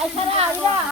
哎，亮，呢？啥？